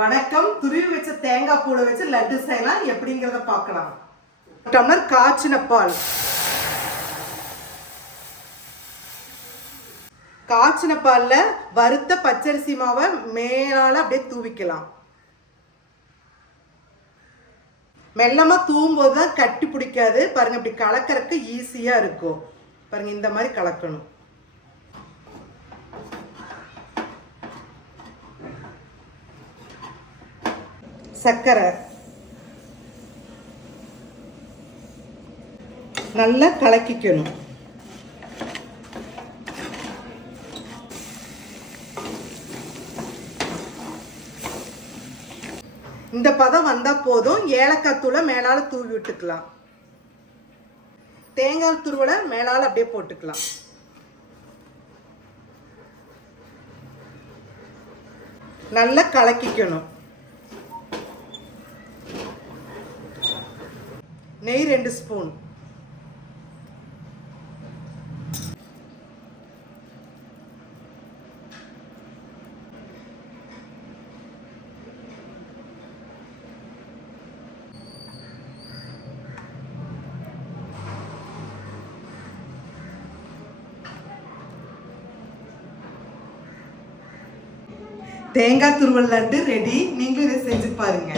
வணக்கம். துருவி வச்ச தேங்காய் பூளை வச்சு லட்டு செய்யலாம். எப்படிங்கிறத பார்க்கலாம். டம்ளர் காய்ச்சின பால். காய்ச்சின பாலில் வறுத்த பச்சரிசி மாவை மேலால் அப்படியே தூவிக்கலாம். மெல்லமாக தூவும்போது தான் கட்டி பிடிக்காது. பாருங்க, இப்படி கலக்கறதுக்கு ஈஸியாக இருக்கும். பாருங்க, இந்த மாதிரி கலக்கணும். சர்க்கரை நல்லா கலக்கிக்கணும். இந்த பதம் வந்தா போதும். ஏலக்காய் தூளை மேலால தூவி விட்டுக்கலாம். தேங்காய் துருவலை மேலால அப்படியே போட்டுக்கலாம். நல்லா கலக்கிக்கணும். நெய் 2 ஸ்பூன். தேங்காய் துருவல் லட்டு ரெடி. நீங்களும் இதை செஞ்சு பாருங்க.